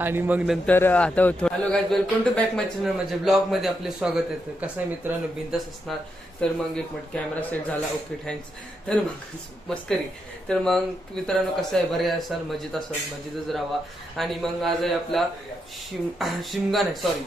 आणि मग नंतर आता hello guys, welcome to back my channel. माझ्या ब्लॉग मध्ये आपले स्वागत आहे. कसं आहे मित्रांनो, बिंदास असणार. तर मग एक मिनिट, कॅमेरा सेट झाला, ओके थँक्स. तर मग मस्करी. तर मग मित्रांनो कसं आहे, बरे असाल, मजेत असाल, मजेतच राहा. आणि मग आज आहे आपला शिमगा नाही सॉरी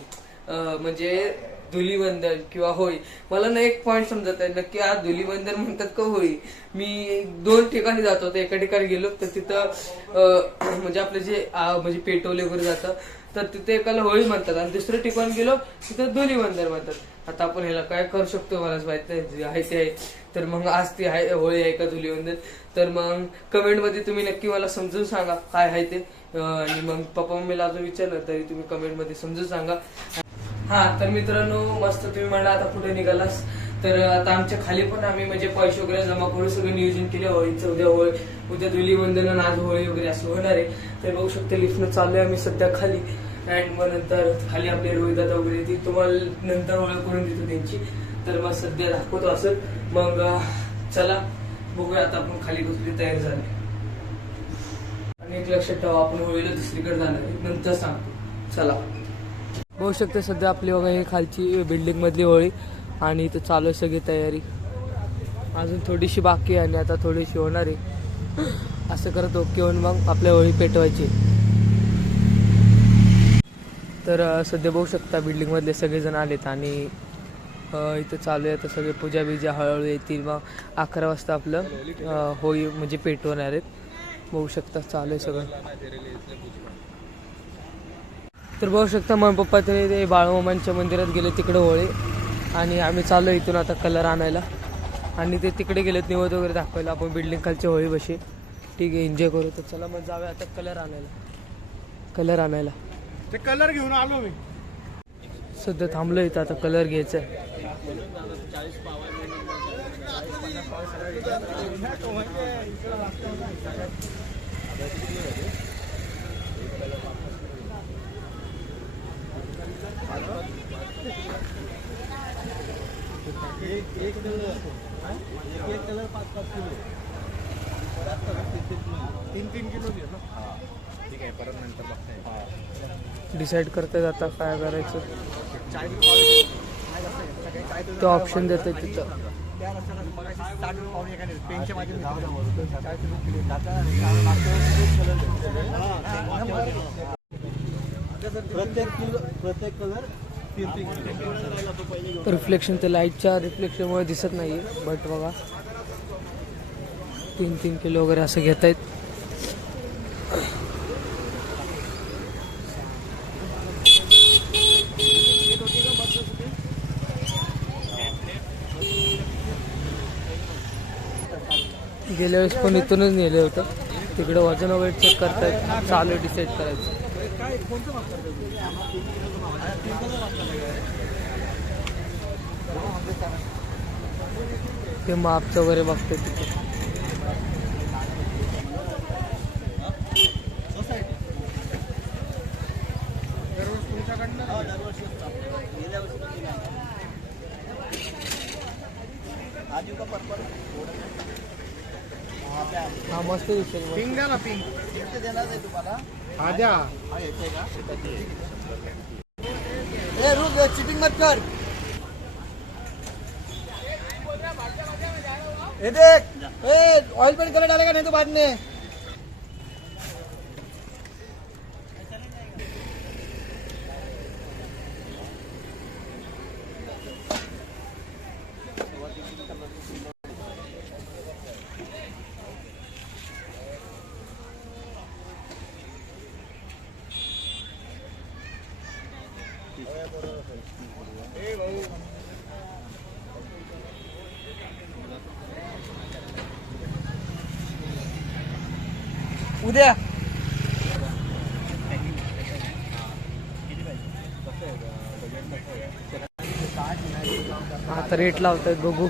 म्हणजे धुलीवंदन किंवा होळी. मला ना एक पॉईंट समजत आहे, नक्की आज धुलीवंदन म्हणतात का होळी. मी 2 ठिकाणी जातो होतो. एका ठिकाणी गेलो तर तिथं म्हणजे आपले जे म्हणजे पेटवले वगैरे जातं, तर तिथे एकाला होळी म्हणतात, आणि दुसऱ्या ठिकाणी गेलो तिथं धुलीवंदन म्हणतात. आता आपण ह्याला काय करू शकतो मलाच माहित नाही, जे आहे ते आहे. तर मग आज ती आहे होळी आहे का धुलीवंदन, तर मग कमेंट मध्ये तुम्ही नक्की मला समजून सांगा काय आहे ते. आणि मग पप्पा मम्मीला अजून विचारलं तरी तुम्ही कमेंट मध्ये समजून सांगा. हा तर मित्रांनो, मस्त तुम्ही म्हणा आता कुठे निघालास. तर आता आमच्या खाली पण आम्ही म्हणजे पैसे वगैरे जमा करून सगळं नियोजन केले होळीचं. उद्या धुलीवंदन आणि आज होळी वगैरे असं होणार आहे. तर बघू शकते लिफ्टनं चाललोय आम्ही सध्या खाली. अँड मग नंतर खाली आपले रोहित दादा वगैरे ती तुम्हाला नंतर ओळख करून देतो त्यांची. तर मग सध्या दाखवतो असं. मग चला बघूया आता आपण खाली कसली तयार झाली. आणि एक लक्षात ठेवा, आपण होळीला दुसरीकडे जाणार आहे, नंतर सांगतो. चला बघू शकते सध्या आपली बघा ही खालची बिल्डिंग मधली होळी, आणि इथं चालू आहे सगळी तयारी. अजून थोडीशी बाकी आहे आणि आता थोडीशी होणार आहे. असं करत ओके होऊन मग आपल्या होळी पेटवायची. तर सध्या बघू शकता बिल्डिंग मधले सगळेजण आलेत आणि इथं चालू आहे. तर सगळे पूजा बिजा हळूहळू येतील. मग 11 वाजता आपलं होळी म्हणजे पेटवणार आहेत. बघू शकता चालू आहे सगळं. तर बघू शकता मग पप्पा ते बाळूमामांच्या मंदिरात गेले तिकडे होळी, आणि आम्ही चाललो इथून आता कलर आणायला. आणि ते तिकडे गेलेत निवड वगैरे दाखवायला. आपण बिल्डिंग खालची होळी बशी ठीक आहे, एन्जॉय करू. तर चला मग जाऊया आता कलर आणायला. ते कलर घेऊन आलो मी. सध्या थांबलो इथं, आता कलर घ्यायचा आहे. एक कलर 5-5 किलो, 3-3 किलो घे ना. ठीक आहे, परत नंतर बघता डिसाईड करते आता काय करायचं. तो ऑप्शन देते तिथं. प्रत्येक कलर रिफ्लेक्शन तर लाईटच्या रिफ्लेक्शनमुळे दिसत नाहीये, बट बघा 3-3 किलो वगैरे असं घेत आहेत. गेल्या वेळेस पण इथूनच नेलं होतं. तिकडे वजन वगैरे चेक करतायत, चालू डिसाईड करायचं. ते मापचं वगैरे बघते तिथे. हा मस्त दिसेल. पिंक द्या ना, पिंक देणार आहे तुम्हाला. हा द्या. चिटिंग मत कर. ये देख, ऑयल पेंट कलर डालेगा नहीं तो बाद में. उद्या आता रेट लावतात, बघू.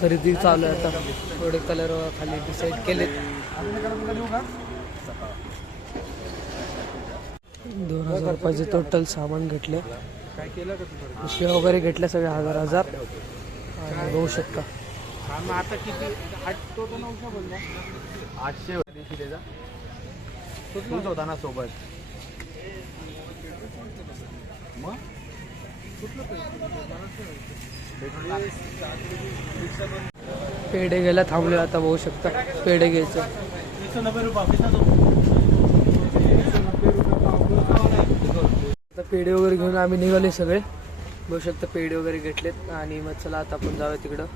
खरेदी चालू आहे आता. थोडे कलर खाली डिसाईड केलेत. 2000 रुपयाचे टोटल सामान घेतले. पिशव्या वगैरे घेतल्या सगळ्या 1000 आणि बघू शकता. आता किती 800 बोलला 800 तूच होता ना सोबत मग पेढे घ्यायला थांबले आता बघू शकता पेढे घ्यायचं. आता पेढे वगैरे घेऊन आम्ही निघाले सगळे बघू शकता पेढे वगैरे घेतलेत आणि मग चला आता आपण जाऊया तिकडं.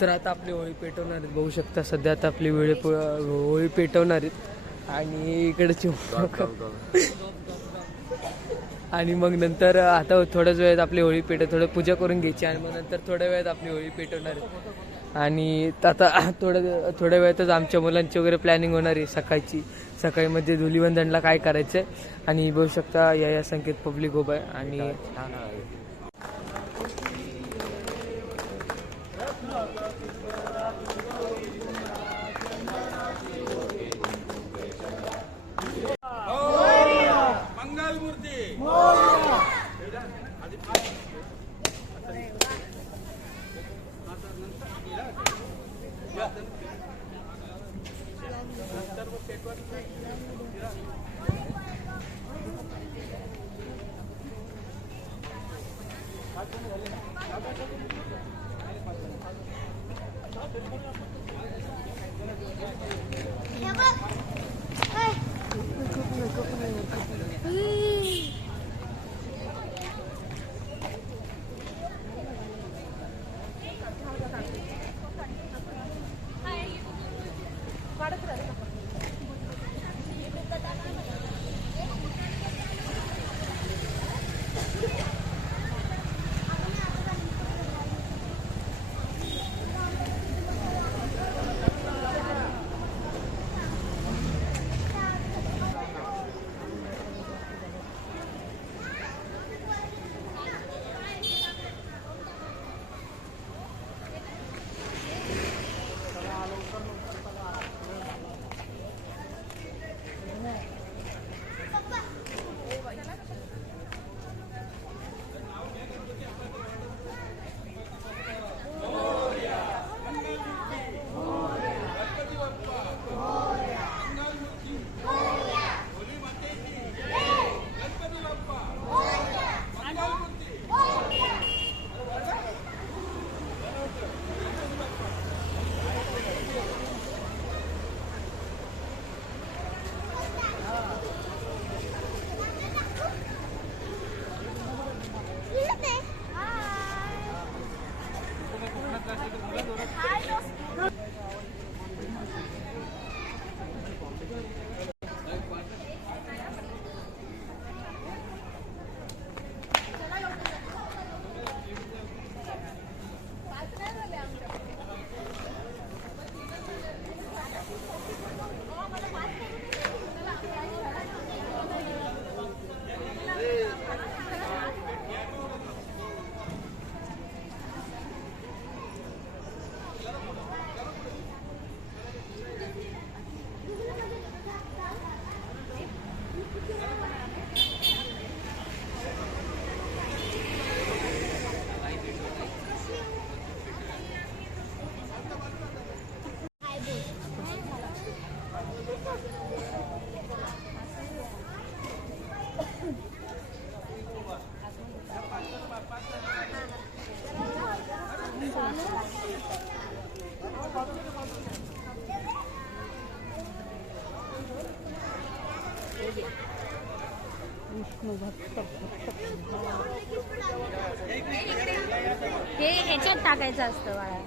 तर आता आपली होळी पेटवणार आहेत बघू शकता सध्या आता आपली होळी पेटवणार आहेत आणि इकडची आणि मग नंतर आता थोड्याच वेळात आपली होळी थोडं पूजा करून घ्यायची आणि मग नंतर थोड्या वेळात आपली होळी पेटवणार आहे. आणि आता थोड्या वेळातच आमच्या मुलांची वगैरे प्लॅनिंग होणार आहे सकाळी मध्ये धुलीवंदनला काय करायचं आहे. आणि बघू शकता या संकेत पब्लिक उभा आहे आणि हे ह्याच्यात टाकायचं असतं बाळा.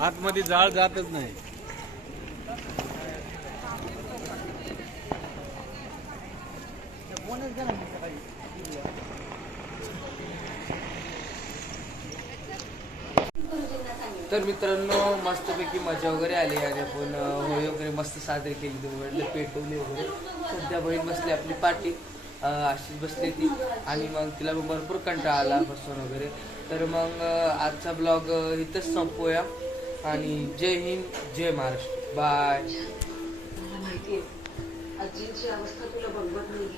आतमध्ये जाळ जातच नाही. तर मित्रांनो मस्तपैकी मजा वगैरे आली आणि आपण होळी वगैरे मस्त साजरी केली, तुम्ही पेटवली वगैरे. सध्या बहीण बसली आपली पाठी, अशीच बसली ती आणि मग तिला भरपूर कंटाळा आला बसून वगैरे. तर मग आजचा ब्लॉग इथंच संपवूया आणि जय हिंद जय महाराष्ट्र. बाय. मला माहितीये आजींची अवस्था तुला बघवत नाही.